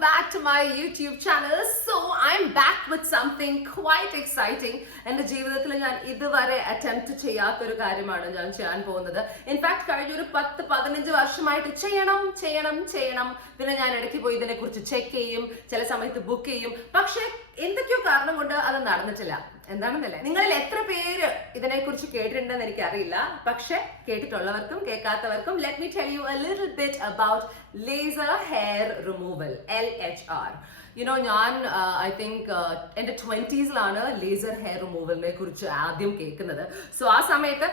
back to my YouTube channel. So I'm back with something quite exciting. എൻ്റെ ജീവിതത്തിൽ ഞാൻ ഇതുവരെ അറ്റംപ്റ്റ് ചെയ്യാത്തൊരു കാര്യമാണ് ഞാൻ ചെയ്യാൻ പോകുന്നത്. ഇൻഫാക്ട് കഴിഞ്ഞ ഒരു 10-15 വർഷമായിട്ട് ചെയ്യണം. പിന്നെ ഞാൻ ഇടയ്ക്ക് പോയി ഇതിനെ കുറിച്ച് ചെക്ക് ചെയ്യും, ചില സമയത്ത് ബുക്ക് ചെയ്യും. പക്ഷെ എന്തൊക്കെയോ കാരണം കൊണ്ട് അത് നടന്നിട്ടില്ല. എന്താണെന്നല്ലേ, നിങ്ങളിൽ എത്ര പേര് ഇതിനെ കുറിച്ച് കേട്ടിട്ടുണ്ടെന്ന് എനിക്ക് അറിയില്ല. പക്ഷെ കേട്ടിട്ടുള്ളവർക്കും കേൾക്കാത്തവർക്കും let me tell you a little bit about laser hair removal, LHR. ഞാൻ ഐ തിങ്ക് എൻ്റെ 20s ലേസർ ഹെയർ റിമൂവലിനെ കുറിച്ച് ആദ്യം കേൾക്കുന്നത്. സോ ആ സമയത്ത്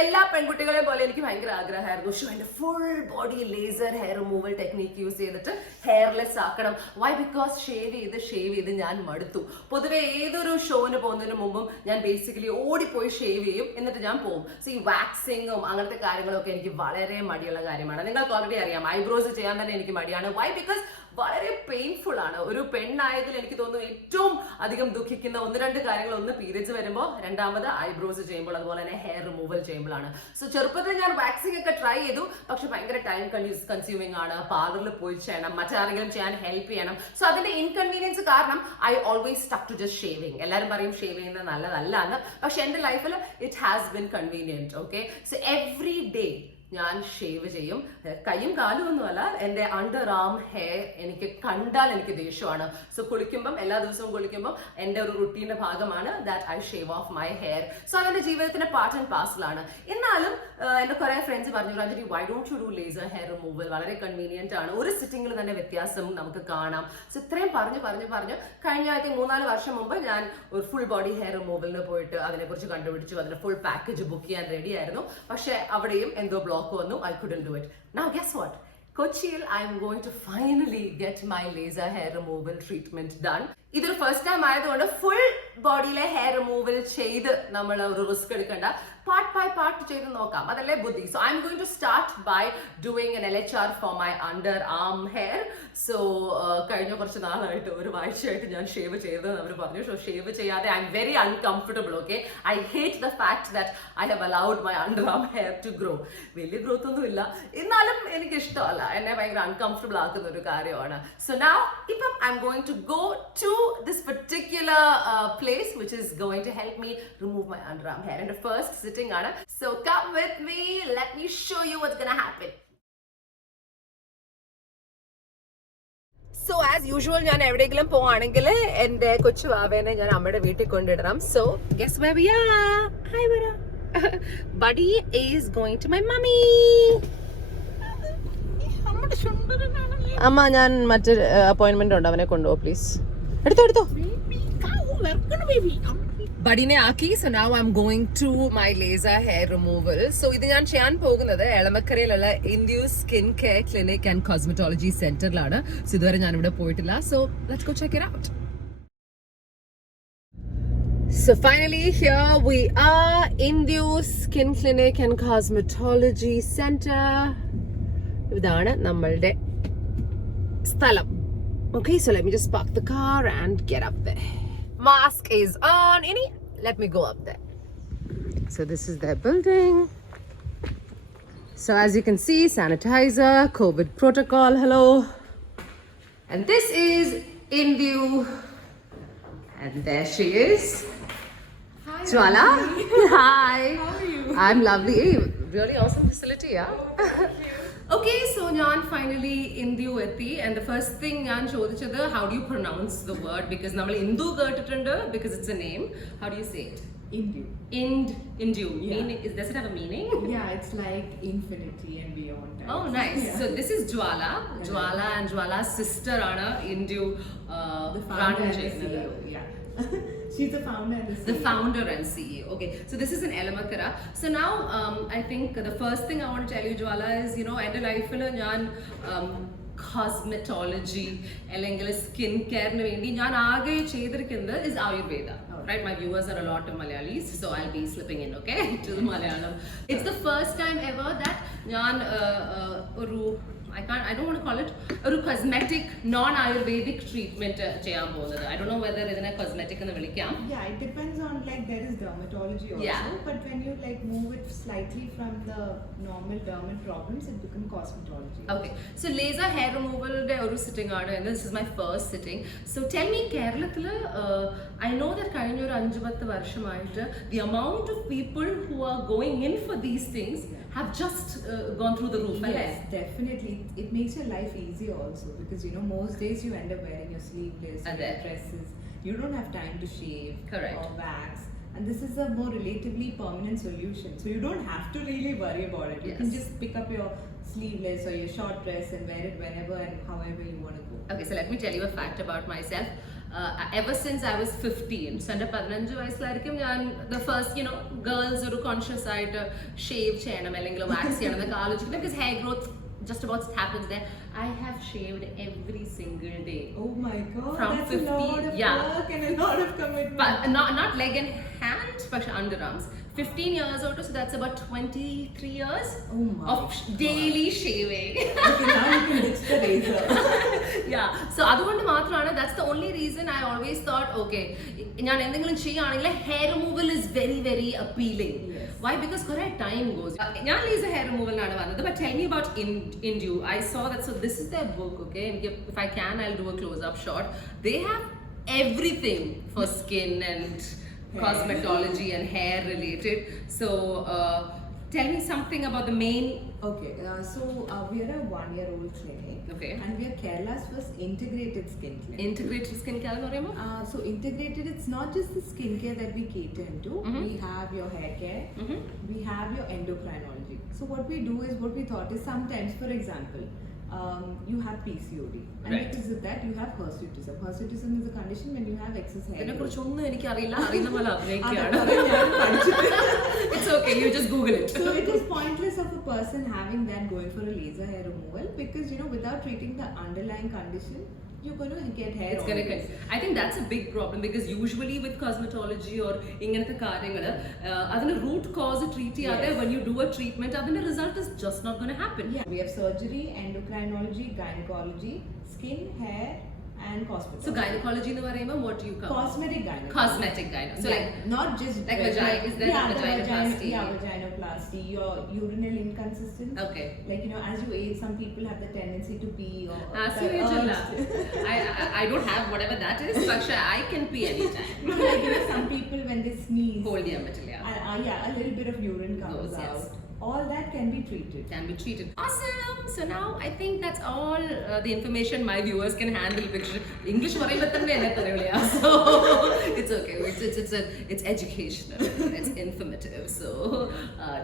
എല്ലാ പെൺകുട്ടികളെയും പോലെ എനിക്ക് ഭയങ്കര ആഗ്രഹമായിരുന്നു, എൻ്റെ full body laser hair removal technique use ചെയ്തിട്ട് ഹെയർലെസ് ആക്കണം. വൈ? ബിക്കോസ് ഷേവ് ചെയ്ത് ഞാൻ മടുത്തു. പൊതുവെ ഏതൊരു ഷോന് പോകുന്നതിന് മുമ്പും ഞാൻ ബേസിക്കലി ഓടിപ്പോയി ഷേവ് ചെയ്യും, എന്നിട്ട് ഞാൻ പോകും. സോ ഈ വാക്സിങ്ങും അങ്ങനത്തെ കാര്യങ്ങളൊക്കെ എനിക്ക് വളരെ മടിയുള്ള കാര്യമാണ്. നിങ്ങൾക്ക് ഓൾറെഡി അറിയാം, ഐബ്രോസ് ചെയ്യാൻ തന്നെ എനിക്ക് മടിയാണ്. വൈ? ബിക്കോസ് വളരെ പെയിൻഫുൾ ആണ്. ഒരു പെണ്ണായതിൽ എനിക്ക് തോന്നുന്നു ഏറ്റവും അധികം ദുഃഖിക്കുന്ന 1-2 കാര്യങ്ങൾ, ഒന്ന് പീരിയഡ്സ് വരുമ്പോൾ, രണ്ടാമത് ഐബ്രോസ് ചെയ്യുമ്പോൾ, അതുപോലെ തന്നെ ഹെയർ റിമൂവൽ ചെയ്യുമ്പോഴാണ്. സോ ചെറുപ്പത്തിൽ ഞാൻ വാക്സിംഗ് ഒക്കെ ട്രൈ ചെയ്തു, പക്ഷെ ഭയങ്കര ടൈം കൺസ്യൂമിംഗ് ആണ്. പാർലറിൽ പോയി ചെയ്യണം, മറ്റാരെങ്കിലും ചെയ്യാൻ ഹെൽപ്പ് ചെയ്യണം. സോ അതിന്റെ ഇൻകൺവീനിയൻസ് കാരണം I always stuck to just shaving. എല്ലാവരും പറയും ഷേവ് ചെയ്യുന്നത് നല്ലതല്ല എന്ന്, പക്ഷെ എൻ്റെ ലൈഫിൽ it has been convenient. Okay, so every day ഞാൻ ഷേവ് ചെയ്യും. കൈയും കാലും ഒന്നുമല്ല, എൻ്റെ അണ്ടർ ആം ഹെയർ എനിക്ക് കണ്ടാൽ എനിക്ക് ദേഷ്യമാണ്. സോ കുളിക്കുമ്പം, എല്ലാ ദിവസവും കുളിക്കുമ്പോൾ എൻ്റെ ഒരു റുട്ടീൻ്റെ ഭാഗമാണ് that I shave of my hair. So അതെൻ്റെ ജീവിതത്തിൻ്റെ പാർട്ട് ആൻഡ് പാർസലാണ്. എന്നാലും എൻ്റെ കുറേ ഫ്രണ്ട്സ് പറഞ്ഞു, Ranjani why don't you do laser hair removal, വളരെ കൺവീനിയൻ്റ് ആണ്, ഒരു സിറ്റിങ്ങിൽ തന്നെ വ്യത്യാസം നമുക്ക് കാണാം. സോ ഇത്രയും പറഞ്ഞു കഴിഞ്ഞ 3-4 വർഷം മുമ്പ് ഞാൻ ഒരു ഫുൾ ബോഡി ഹെയർ റിമൂവലിന് പോയിട്ട് അതിനെക്കുറിച്ച് കണ്ടുപിടിച്ചു. അതിൻ്റെ ഫുൾ പാക്കേജ് ബുക്ക് ചെയ്യാൻ റെഡി ആയിരുന്നു. പക്ഷേ അവിടെയും എന്തോ ബ്ലോക്ക് വന്നു. I couldn't do it. Now guess what? Kochiil, I am going to finally get my laser hair removal treatment done. ഇതൊരു ഫസ്റ്റ് ടൈം ആയതുകൊണ്ട് ഫുൾ ബോഡിയിലെ ഹെയർ റിമൂവൽ ചെയ്ത് നമ്മൾ ഒരു റിസ്ക് എടുക്കണ്ട, പാർട്ട് ബൈ പാർട്ട് ചെയ്ത് നോക്കാം, അതല്ലേ ബുദ്ധി. So I M going to start by doing an LHR for my underarm hair. So കഴിഞ്ഞ കുറച്ച് നാളായിട്ട്, ഒരു ആഴ്ചയായിട്ട് ഞാൻ ഷേവ് ചെയ്തതെന്ന് അവർ പറഞ്ഞു. സോ ഷേവ് ചെയ്യാതെ I M very uncomfortable. Okay, I hate the fact that I have allowed my underarm hair to grow. വലിയ ഗ്രോത്ത് ഒന്നും ഇല്ല, എന്നാലും എനിക്ക് ഇഷ്ടമല്ല, എന്നെ ഭയങ്കര അൺകംഫർട്ടബിൾ ആക്കുന്ന ഒരു കാര്യമാണ്. സോ നൗ ഇപ്പം I M going to go to this particular place which is going to help me remove my underarm hair. And the first sitting aana, so come with me, let me show you what's gonna happen. So as usual, ഞാൻ എവിടെയെങ്കിലും പോവാണെങ്കിൽ എൻ്റെ കൊച്ചു വാവേനെ ഞാൻ അമ്മയുടെ വീട്ടിൽ കൊണ്ടിടണം. So guess where we are? Hi Vera. Buddy is going to my mummy. അമ്മ, ഞാൻ മറ്റൊരു അപ്പോയിന്റ്മെന്റ് ഉണ്ട്, അവനെ കൊണ്ടുപോ പ്ലീസ്. എടുത്തോ ബഡിനെ ആക്കി. So now I M going to my laser hair removal. So ഇത് ഞാൻ ചെയ്യാൻ പോകുന്നത് എളമക്കരയിലുള്ള Induce skin care clinic and cosmetology സെന്ററിലാണ്. സോ ഇതുവരെ ഞാൻ ഇവിടെ പോയിട്ടില്ല. So let's go check it out. So finally here we are, Indus Skin Clinic and Cosmetology Center. ഇതാണ് നമ്മളുടെ സ്ഥലം. Okay, so let me just park the car and get up there. Mask is on. Let me go up there. So this is their building. So as you can see, sanitizer, COVID protocol, hello. And this is Indu. And there she is. Hi. Jwala. Hi. How are you? I'm lovely. Hey, really awesome facility, yeah? Thank you. Okay, so ഞാൻ finally Indu എത്തി. And the first thing ഞാൻ ചോദിച്ചത്, how do you pronounce the word? Because നമ്മൾ Indu കേട്ടിട്ടുണ്ട്, because it's a name. How do you say it? Indu. Indu. Yeah. Meaning, does it have a meaning? Yeah, it's like infinity and beyond. Oh, nice. Yeah. So this is Jwala. Yeah. Jwala and Jwala's sister ആണ് Indu The founder run and the ചെയ്യുന്നത്. CEO. Yeah. She's the founder and the CEO. The founder and CEO. Okay, so this is in Elamakara. So now, I think the first thing I want to tell you, Jwala, is എൻ്റെ ലൈഫിൽ ഞാൻ കോസ്മെറ്റോളജി അല്ലെങ്കിൽ സ്കിൻ കെയറിന് വേണ്ടി ഞാൻ ആകെ ചെയ്തിരിക്കുന്നത് is Ayurveda. Right, my viewers are a lot of Malayalis, so I'll be slipping in, okay, to the Malayalam. It's the first time ever that ഞാൻ ഒരു I don't want to call it a cosmetic non-Ayurvedic treatment ചെയ്യാൻ പോകുന്നത്. I don't know whether ഇതിനെ cosmetic എന്ന് വിളിക്കാം. Yeah, it depends on like there is dermatology also, Yeah. but when you like move it slightly from the normal dermal problems, it becomes cosmetology. Okay, so laser hair removal ഒരു sitting ആണ്, and this is my first sitting. So tell me, കേരളത്തിൽ I know that കഴിഞ്ഞ ഒരു 5-10 വർഷമായിട്ട് the amount of people who are going in for these things have just gone through the roof. Yes, definitely. It makes your life easier also because you know most days you end up wearing your sleeveless or your dresses. You don't have time to shave Correct. or wax. And this is a more relatively permanent solution. So you don't have to really worry about it. You can Yes. just pick up your sleeveless or your short dress and wear it whenever and however you want to go. Okay, so let me tell you a fact about myself. Ever since I was 15, so എൻ്റെ 15 വയസ്സിലായിരിക്കും ഞാൻ the first, you know, girls ഒരു conscious ആയിട്ട് shave ചെയ്യണം അല്ലെങ്കിൽ wax ചെയ്യണം എന്നൊക്കെ ആലോചിക്കുന്നത് because hair growth just about happens there. I have shaved every single day. Oh my god, From that's 50, a lot of work and a lot of commitment. But not leg and hand, but underarms. 15 years old, so that's about 23 years Oh my of daily shaving. Okay, now you can ditch the razor. Yeah, so അതുകൊണ്ട് മാത്രമാണ്, that's the only reason I always thought, okay, ഞാൻ എന്തെങ്കിലും ചെയ്യുകയാണെങ്കിൽ hair removal is very very appealing. Yes. Why? Because കുറേ time goes. ഞാൻ laser hair removal ആണ് വന്നത്, but tell me about Indu. I saw that, so this is their book, okay? And if I can, I'll do a close-up shot. They have everything for skin and cosmetology and hair related. So tell me something about the main. Okay, so we are a 1-year-old clinic. Okay. And we are Kerala's first integrated skin clinic. Integrated skin care എന്ന് പറയുമ്പോൾ So integrated, it's not just the skincare that we cater into. We have your hair care. We have your endocrinology. So what we do is, what we thought is sometimes, for example, you have PCOD, and Right. because of that you have hirsutism. Hirsutism is a condition when you have excess hair. ഇതിനെ growth. കുറിച്ചൊന്നും എനിക്ക് അറിയില്ല, അറിയുന്ന പോലെ അഭിനയിക്കുകയാണ്. അതൊക്കെ ഞാൻ പഠിച്ചിട്ട്. It's okay, you just Google it. So it is pointless of a person having that going for a laser hair removal because you know without treating the underlying condition you're going to get hair. It's gonna always. I think that's a big problem because usually with cosmetology or ഇങ്ങനത്തെ കാര്യങ്ങൾ അതിന് root cause treat ചെയ്യാതെ when you do a treatment അതിന്റെ result is just not going to happen. Yeah, we have surgery, endocrinology, gynecology, skin, hair, and cosmetology. So gynecology എന്ന് പറയുമ്പോൾ what do you cover? Cosmetic gynecology. Cosmetic gyne. So Yeah, like not just like vagina, is there yeah, vaginoplasty? Yeah, vaginoplasty, your urinary inconsistency. Okay. Like you know, as you age, some people have the tendency to pee or As that you age urge. I don't have whatever that is, but I can pee anytime. Like you know, some people when they sneeze, Hold the material. yeah, a little bit of urine comes Goes, yes. out. All that can be treated. Can be treated. Awesome. So now I think that's all the information my viewers can handle. Because English പറയുമ്പോൾ തന്നെ എന്നെ തരവില്ല. So it's okay. It's educational. It's informative. So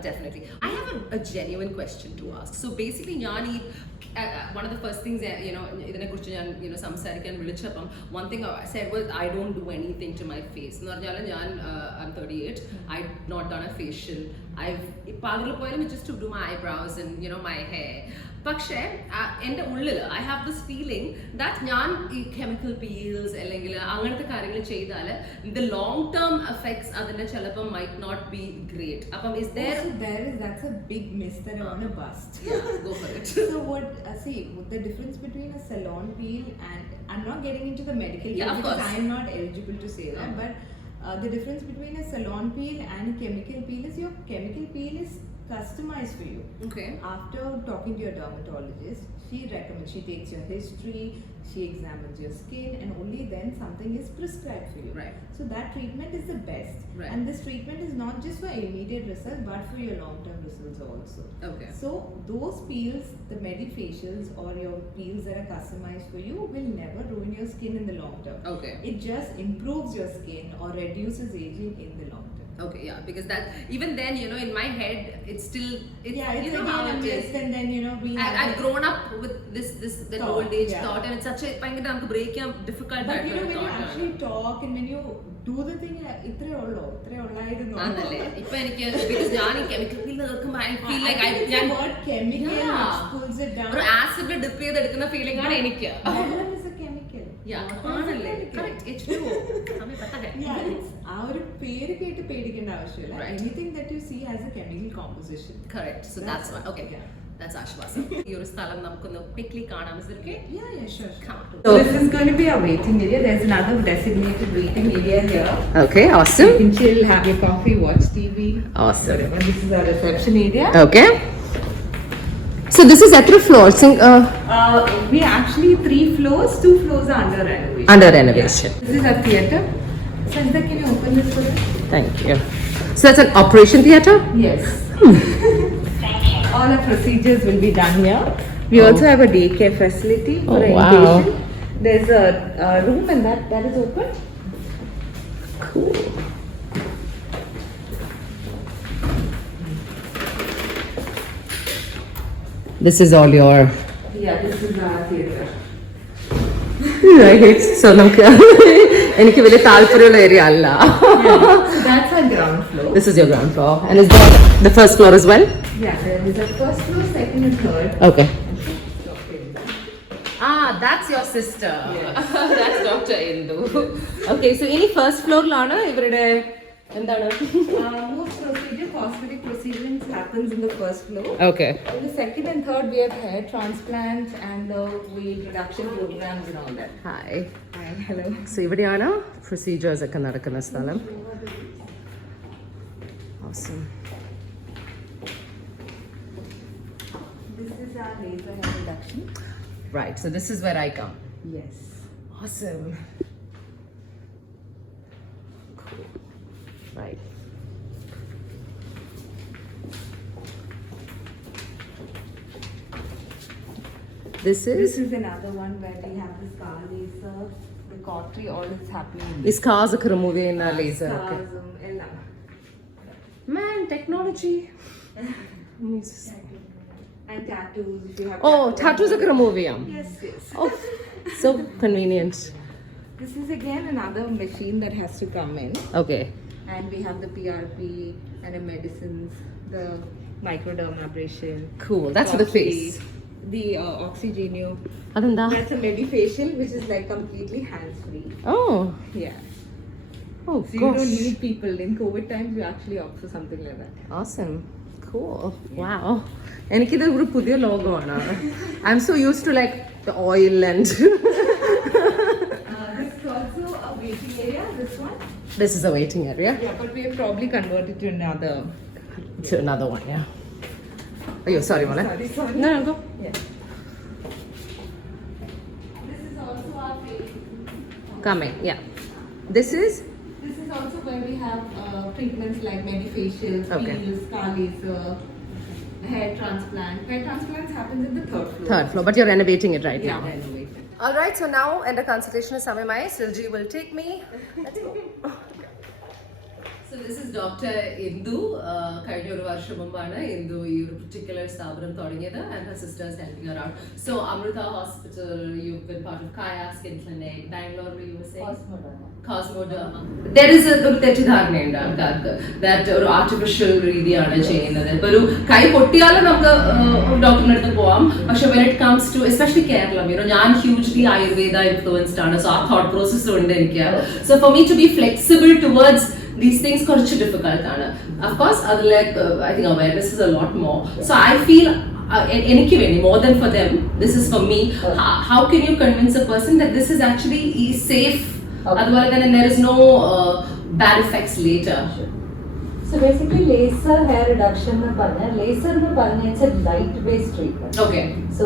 definitely. I have a genuine question to ask. So basically, ഞാൻ ഈ one of the first things ഇതിനെ കുറിച്ച് ഞാൻ സംസാരിക്കാൻ വിളിച്ചപ്പം one thing I said was I don't do anything to my face. എന്ന് പറഞ്ഞാൽ ഞാൻ I'm 38. I've not done a facial. I've പാർലറിൽ പോയാലും just to do my eyebrows and my hair. പക്ഷേ എൻ്റെ ഉള്ളിൽ I have this feeling that ഞാൻ ഈ കെമിക്കൽ പീൽസ് അല്ലെങ്കിൽ അങ്ങനത്തെ കാര്യങ്ങൾ ചെയ്താൽ ദ ലോങ് ടേം എഫക്ട്സ് അതിൻ്റെ ചിലപ്പോൾ മൈറ്റ് നോട്ട് ബി ഗ്രേറ്റ്. അപ്പം is there that's a big myth that I want to bust. Yeah, go for it. So what see the difference between a salon peel and I'm not getting into the medical Yeah, of because course. I am not eligible to say that, but the difference between a salon peel and a chemical peel is your chemical peel is customized for you. Okay. After talking to your dermatologist, she takes your history, she examines your skin, and only then something is prescribed for you. Right. So that treatment is the best. Right. And this treatment is not just for immediate results, but for your long-term results also. Okay. So those peels, the medifacials or your peels that are customized for you will never ruin your skin in the long term. Okay. It just improves your skin or reduces aging in the long term. Okay, yeah, because that even then, in my head, it's still, it's, Yeah, it's you know how again a it is. myth, and then we have I've grown up with this that Thought, old age yeah. thought, and it's such a ഭയങ്കര നമുക്ക് break ചെയ്യാൻ difficult But ആയിട്ടുള്ള when you thought ആണ്. actually talk and when you do the thing, ഇത്രേ ഉള്ളായിരുന്നു. ആണല്ലേ? ഇപ്പൊ എനിക്ക് because ഞാൻ ഈ chemical peel കേൾക്കുമ്പോൾ I feel like I think it's ഞാൻ the word chemical Yeah. which pulls it down. ഒരു ആസിഡ് ഡിപ്പ് ചെയ്തെടുക്കുന്ന ഫീലിംഗ് ആണ് എനിക്ക്. Venom is a chemical. Yeah, Water is a ആണല്ലേ? chemical. Correct. H2O. हमें पता है. Yeah, it's ആ ഒരു പേര് കേട്ട് പേടിക്കേണ്ട ആവശ്യമില്ല. Right. Anything that you see has a chemical composition. Correct. So that's why. Okay. Yeah. That's ആശ്വാസം. ഈ ഒരു സ്ഥലം നമുക്കൊന്ന് quickly കാണാം. Is it okay? Yeah, sure. Come. So this is going to be our waiting area. There's another designated waiting area here. Okay, You awesome. can chill, have your coffee, watch TV. Awesome. Whatever. This is our reception area. Okay. So this is at floors. We actually 3 floors. 2 floors are under renovation. Under renovation. Yeah. This is our theatre. Sandra, can you open this for us? Thank you. So that's an operation theatre? Yes. All our procedures will be done here. We also have a daycare facility for Oh, wow. inpatient. There's a room and that is open. Cool. This is all your... Yeah, this is our theatre. Right. So നമുക്ക് എനിക്ക് വലിയ താല്പര്യമുള്ള ഏരിയ അല്ല. So that's our ground floor. This is your ground floor. And is that the first floor as well? Yeah, there is a first floor, second and third. Okay. That's your sister. Yes. That's Dr. Indu. Okay, so any first floor ലാണ് ഇവരുടെ എന്താണ്? Most cosmetic procedures happens in the first floor. Okay. In the second and third, we have hair transplants and the weight reduction programs and all that. Hi. Hi, hello. So ഇവിടെയാണ് പ്രൊസീജിയേഴ്സ് ഒക്കെ നടക്കുന്ന സ്ഥലം. Awesome. This is our laser hair reduction. Right. So this is where I come. Yes. Awesome. Cool. Right. This This is is another one where we have the scar laser, the cautery, all is happening. ഈ scars ഒക്കെ remove ചെയ്യുന്ന laser ഒക്കെ. Scars, എല്ലാം. Man, technology. And tattoos, if you have Oh, tattoos ഒക്കെ remove ചെയ്യാം. Yes, yes. Oh, so convenient. This is again another machine that has to come in. Okay. And we have the PRP and the medicines, the microdermabrasion. Cool. That's for the Oxy, face. The Oxygenio. അതെന്താ? That's a medifacial, which is like completely hands-free. Oh. Yeah. Oh So you don't gosh. need people. In COVID times, you actually opt for something like that. Awesome. Cool. Wow. എനിക്കിത് ഒരു പുതിയ ലോകമാണ്. I'm so used to like the oil and This is also a waiting area, this one. this is a waiting area. Yeah, but we have probably converted to another. To another one, yeah. Oh, sorry, Mala. Sorry. No, go. Yeah. This is also our face. Coming, yeah. This is This is also where we have treatments like medifacials, Okay. peels, scar laser, hair transplant. Hair transplants happens in the third floor. third floor, but you're renovating it right Yeah, now. renovated. All right, so now എൻ്റെ consultation സമയമായി. Silji will take me. Let's go. So this is Dr. Indu. കഴിഞ്ഞ ഒരു വർഷം മുമ്പാണ് ഇന്ദു ഈ ഒരു particular സ്ഥാപനം തുടങ്ങിയത് and her sister is helping her out. So Amrita Hospital, you've been part of Kaya Skin Clinic, Bangalore, you were saying? Cosmoderma. There is ഒരു തെറ്റിദ്ധാരണയുണ്ട് ആൾക്കാർക്ക് that ഒരു ആർട്ടിഫിഷ്യൽ രീതിയാണ് ചെയ്യുന്നത്. ഇപ്പോൾ ഒരു കൈ പൊട്ടിയാലും നമുക്ക് ഡോക്ടറിന്റെ അടുത്ത് പോവാം. പക്ഷെ when it comes to especially Keralam, ഞാൻ hugely Ayurveda influenced ആണ്. So ആ thought process ഉണ്ട് എനിക്ക്. So for me to be flexible towards these things കുറച്ച് difficult ആണ്. Of course, I think awareness is a lot more. So I feel എനിക്ക് വേണ്ടി more than for them, this is for me. How can you convince a person that this is actually safe? അതുപോലെ തന്നെ there is no bad effects later. So basically laser hair reduction എന്ന് പറഞ്ഞാൽ laser എന്ന് പറഞ്ഞാൽ it's a light based treatment. Okay. So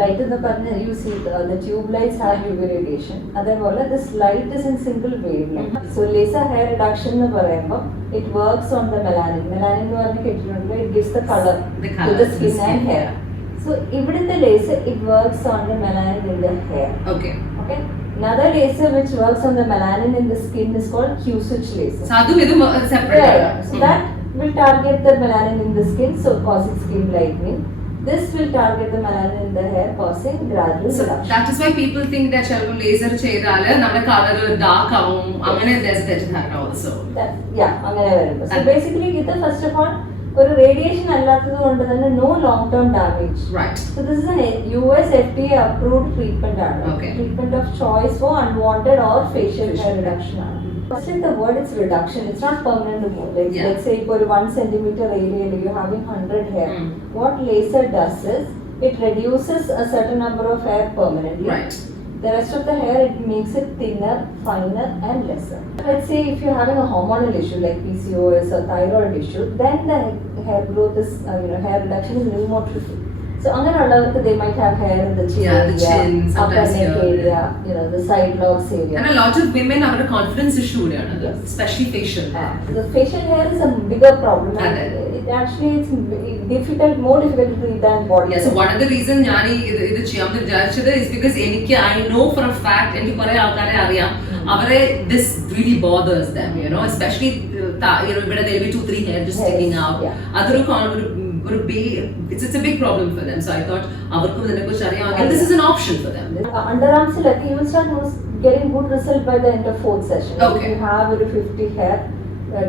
light എന്ന് പറഞ്ഞാൽ you see the tube lights have UV radiation. അതേപോലെ this light is in single wavelength. So laser hair reduction എന്ന് പറയുമ്പോൾ it works on the melanin. Melanin എന്ന് പറഞ്ഞാൽ കേട്ടിട്ടുണ്ടെങ്കിൽ it gives the color to the skin and hair. So ഇവിടുത്തെ laser it works on the melanin in the hair. Okay. Okay. Another laser which works on the melanin in the skin is called Q-switch laser. So അതും ഇതും separate ആണ്. Yeah, so that will target the melanin in the skin, so causing skin lightening. This will target the melanin in the hair, causing gradual So reduction. that is why people think that ചിലപ്പോൾ ലേസർ ചെയ്താൽ നമ്മുടെ colour dark ആവും അങ്ങനെ തെറ്റിദ്ധാരണ also. അങ്ങനെ വരുമ്പോൾ so And- basically ഇത് first of all ഒരു റേഡിയേഷൻ അല്ലാത്തത് കൊണ്ട് തന്നെ no long term damage. Right. So this is an US FDA approved treatment ആണ്. Okay. Treatment of choice for unwanted or facial hair reduction ആണ്. Question the word it's reduction. It's not permanent removal. Like, Yeah. let's say for 1 centimeter area you're having 100 hair. What laser does is it reduces a certain number of hair permanently. Right. The rest of the hair it makes it thinner, finer, and lesser. Let's say if you're having a hormonal issue like PCOS or thyroid issue, then the hair growth is, hair reduction is a little more tricky. So, they might have hair in the chin, Yeah, the chin, upper sometimes neck here. area, the side lobes area. And a lot of women have a confidence issue, Yes. especially facial. The facial hair is a bigger problem. And Correct. it actually it's more difficult to treat than body Yeah, so hair. one of the reasons ഞാൻ ഇത് ചെയ്യാൻ വിചാരിച്ചത് is because എനിക്ക് I know for a fact എനിക്ക് കുറെ ആൾക്കാരെ അറിയാം അവരെ this really bothers them, especially ഇവിടെ there will be 2-3 hair just sticking out. Yeah. അതൊരു it's a big problem for them. So I thought അവർക്കും ഇതിനെക്കുറിച്ച് അറിയാമെങ്കിൽ this is an option for them. Underarms, you will start getting good result by the end of 4th session. Okay. If you have 50 hair,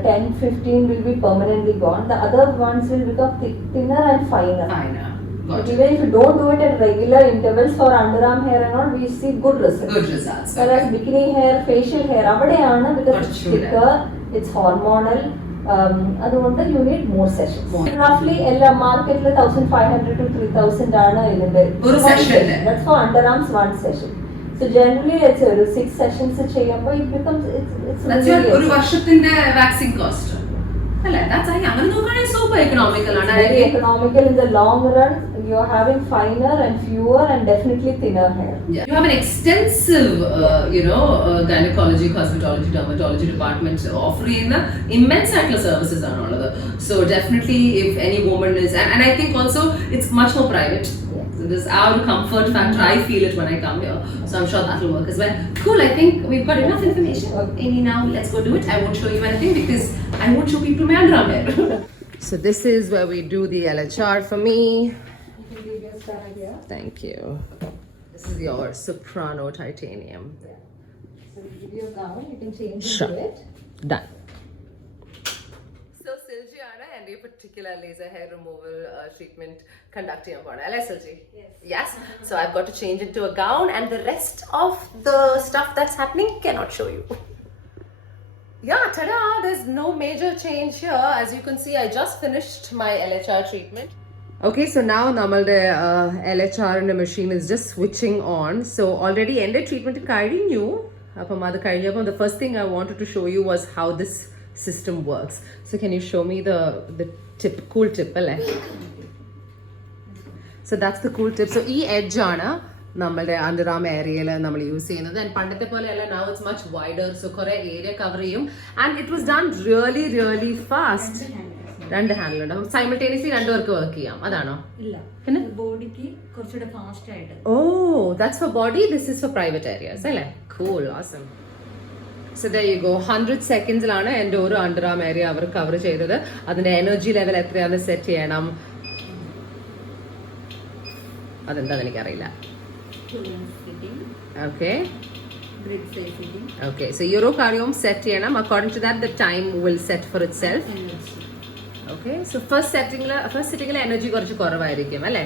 10-15 will be permanently gone. The other ones will become thinner and finer. Fine. But Got even if you don't do it at regular intervals for underarm hair and all, we see good results. Good results. Whereas bikini hair, facial hair, avadeyana because it's Got you. thicker, it's hormonal. അതുകൊണ്ട് you need more sessions. Roughly എല്ലാ മാർക്കറ്റിൽ 1500 to 3000 ആണ് ഇതിന്റെ ഒരു session. That's for underarms one session. So generally it's ഒരു 6 sessions ചെയ്യുമ്പോൾ it becomes it's That's your really ഒരു വർഷത്തിന്റെ വാക്സിൻ കോസ്റ്റ് അല്ലേ? That's അങ്ങനെ നോക്കുകയാണെങ്കിൽ സൂപ്പർ എക്കണോമിക്കൽ ആണ്. very economical in the long run. You're having finer and fewer and definitely thinner hair. Yeah. You have an extensive, gynecology, cosmetology, dermatology department offering immense services and all of that. So definitely, if any woman is, and I think also it's much more private. Yeah. So there's our comfort factor. I feel it when I come here. So I'm sure that will work as well. Cool. I think we've got enough information. Amy, now let's go do it. I won't show you anything because I won't show people my underarm hair. So this is where we do the LHR for me. Thank you. This is your Soprano Titanium. So we give you a gown, you can change Sure. into it. Done. So Silgiana and a particular laser hair removal treatment conducting upon. Hello Silgi. Yes. So I've got to change into a gown and the rest of the stuff that's happening cannot show you. Yeah, ta-da! There's no major change here. As you can see, I just finished my LHR treatment. Okay, so now നമ്മളുടെ LHR machine is just switching on. So already ended treatment കഴിഞ്ഞു. അപ്പം അത് കഴിഞ്ഞപ്പോൾ the first thing I wanted to show you was how this system works. So can you show me the tip, cool tip അല്ലേ? So that's the cool tip. So ഈ edge ആണ് നമ്മളുടെ അണ്ടർആം ഏരിയയിൽ നമ്മൾ യൂസ് ചെയ്യുന്നത്. ആൻഡ് പണ്ടത്തെ പോലെയല്ല, now it's much wider. So കുറേ ഏരിയ കവർ ചെയ്യും. And it was done really, really fast. രണ്ട് ഹാൻഡിലുണ്ട്. അപ്പം സൈമിൾട്ടേനിയസ്ലി രണ്ടുപേർക്ക് വർക്ക് ചെയ്യാം. അതാണോ? ഇല്ല, പിന്നെ ബോഡിക്ക് കുറച്ചുകൂടെ ഫാസ്റ്റ് ആയിട്ട്. Oh, that's for body. This is for private areas. അല്ലേ? Cool, awesome. So there you go. 100 secondsലാണ് എൻ്റെ ഒരു അണ്ടർആം ഏരിയ അവർ കവർ ചെയ്തത്. അതിന്റെ എനർജി ലെവൽ എത്രയാണെന്ന് സെറ്റ് ചെയ്യണം. അതെന്താന്ന് എനിക്കറിയില്ല. Okay. Okay, so ഈ ഒരു കാര്യവും സെറ്റ് ചെയ്യണം. According to that, the time will set for itself. Okay, so first sitting energy കുറച്ച് കുറവായിരിക്കും അല്ലേ?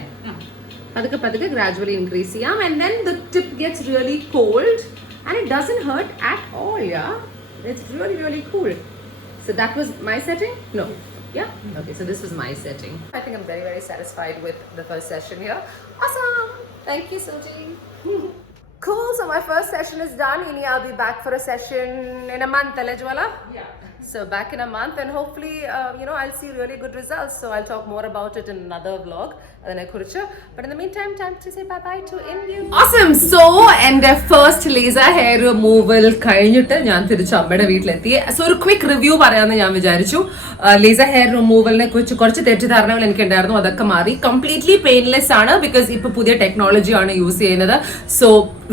പതുക്കെ gradually increase ചെയ്യാം. And then the tip gets really cold and it doesn't hurt at all, yeah? It's really, really cool. So that was my setting? No. Yeah? Okay, so this was my setting. I think I'm very, very satisfied with the first session here. Awesome! Thank you, Suji. Cool, so my first session is done. Ini I'll be back for a session in a month, Jwala? Yeah. So back in a month and hopefully, I'll see really good results. So I'll talk more about it in another vlog. But in the meantime, time to say bye-bye to Indu. Awesome! So, and first laser hair removal കഴിഞ്ഞിട്ട് ഞാൻ തിരിച്ച് അമ്മയുടെ വീട്ടിലെത്തി. സോ ഒരു quick review പറയാമെന്ന് ഞാൻ വിചാരിച്ചു. Laser hair റിമൂവലിനെ കുറിച്ച് കുറച്ച് തെറ്റിദ്ധാരണകൾ എനിക്കുണ്ടായിരുന്നു. അതൊക്കെ മാറി. കംപ്ലീറ്റ്ലി പെയിൻലെസ് ആണ് ബിക്കോസ് ഇപ്പൊ പുതിയ ടെക്നോളജി ആണ് യൂസ് ചെയ്യുന്നത്. So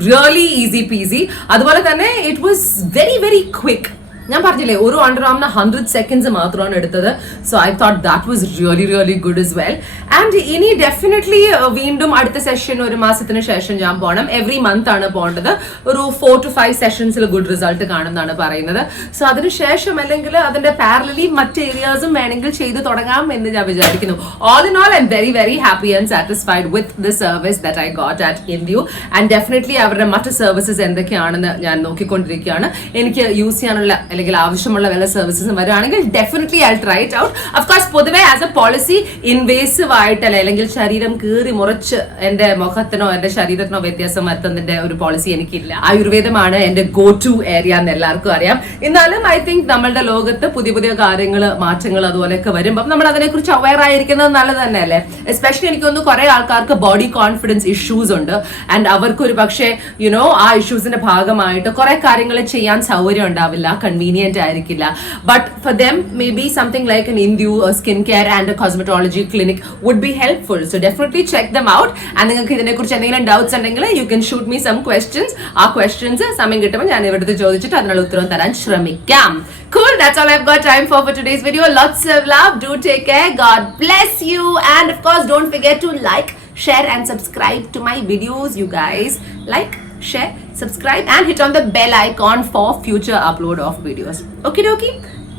really easy peasy. അതുപോലെ തന്നെ it was very very quick. ഞാൻ പറഞ്ഞില്ലേ ഒരു അണ്ടർആമിന് 100 seconds മാത്രമാണ് എടുത്തത്. So I thought that was really really good as well. And ഇനി ഡെഫിനറ്റ്ലി വീണ്ടും അടുത്ത സെഷൻ ഒരു മാസത്തിന് ശേഷം ഞാൻ പോകണം. എവറി മന്ത് ആണ് പോകേണ്ടത്. ഒരു 4 to 5 സെഷൻസിൽ ഗുഡ് റിസൾട്ട് കാണുമെന്നാണ് പറയുന്നത്. സോ അതിനുശേഷം അല്ലെങ്കിൽ അതിന്റെ പാരലലി മറ്റ് ഏരിയാസും വേണമെങ്കിൽ ചെയ്ത് തുടങ്ങാം എന്ന് ഞാൻ വിചാരിക്കുന്നു. All in all I M very very happy and satisfied with the service that I got at ഇന്ത്യു. ആൻഡ് ഡെഫിനറ്റ്ലി അവരുടെ മറ്റ് സർവീസസ് എന്തൊക്കെയാണെന്ന് ഞാൻ നോക്കിക്കൊണ്ടിരിക്കുകയാണ്. എനിക്ക് യൂസ് ചെയ്യാനുള്ള അല്ലെങ്കിൽ ആവശ്യമുള്ള വല്ല സർവീസസും വരുവാണെങ്കിൽ definitely I try it out. Of course പൊതുവെ ആസ് എ പോളിസി ഇൻവേസീവ് ആയിട്ടല്ല, അല്ലെങ്കിൽ ശരീരം കീറി മുറിച്ച് എന്റെ മുഖത്തിനോ എന്റെ ശരീരത്തിനോ വ്യത്യാസം വരുത്തുന്നതിന്റെ ഒരു പോളിസി എനിക്കില്ല. ആയുർവേദമാണ് എന്റെ ഗോ ടു ഏരിയ എന്ന് എല്ലാവർക്കും അറിയാം. എന്നാലും ഐ തിങ്ക് നമ്മളുടെ ലോകത്ത് പുതിയ പുതിയ കാര്യങ്ങൾ, മാറ്റങ്ങൾ അതുപോലെയൊക്കെ വരുമ്പോൾ നമ്മൾ അതിനെക്കുറിച്ച് അവയർ ആയിരിക്കുന്നത് നല്ലത് തന്നെയല്ലേ. എസ്പെഷ്യലി എനിക്ക് തോന്നുന്നു കുറെ ആൾക്കാർക്ക് ബോഡി കോൺഫിഡൻസ് ഇഷ്യൂസ് ഉണ്ട്. ആൻഡ് അവർക്ക് ഒരു പക്ഷേ യുനോ ആ ഇഷ്യൂസിന്റെ ഭാഗമായിട്ട് കുറെ കാര്യങ്ങൾ ചെയ്യാൻ സൗകര്യം ഉണ്ടാവില്ല, കൺവീനിയന്റ് ആയിരിക്കില്ല. But for them may be something like an Indu skin care and cosmetology clinic would be helpful. So definitely check them out. And നിങ്ങൾക്ക് ഇതിനെക്കുറിച്ച് എന്തെങ്കിലും ഡൗട്ട്സ് ഉണ്ടെങ്കിൽ you can shoot me some questions. ആ questions സമയം കിട്ടുമ്പോൾ ഞാൻ ഇവിടുത്തെ ചോദിച്ചിട്ട് അതിനുള്ള ഉത്തരവും തരാൻ ശ്രമിക്കാം. Cool, that's all I've got time for today's video. Lots of love. Do take care. God bless you. And of course, don't forget to like, share and subscribe to my videos, you guys. Like, share, subscribe and hit on the bell icon for future upload of videos. Okay dokie.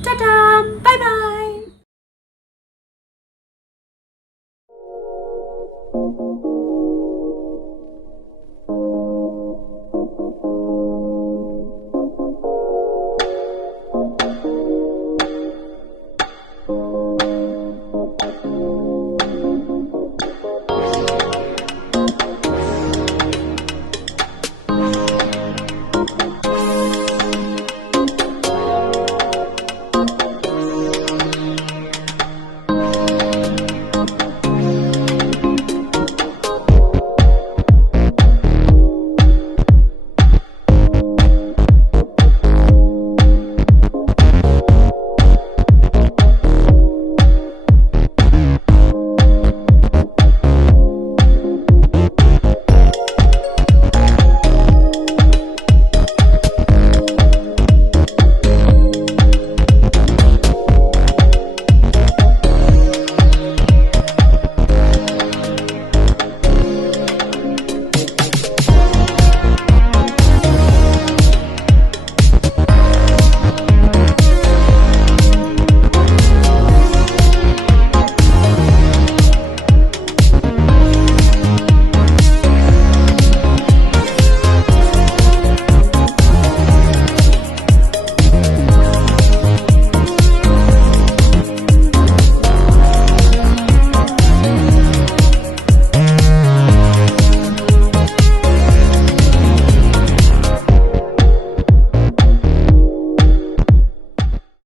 Ta-ta. Bye-bye.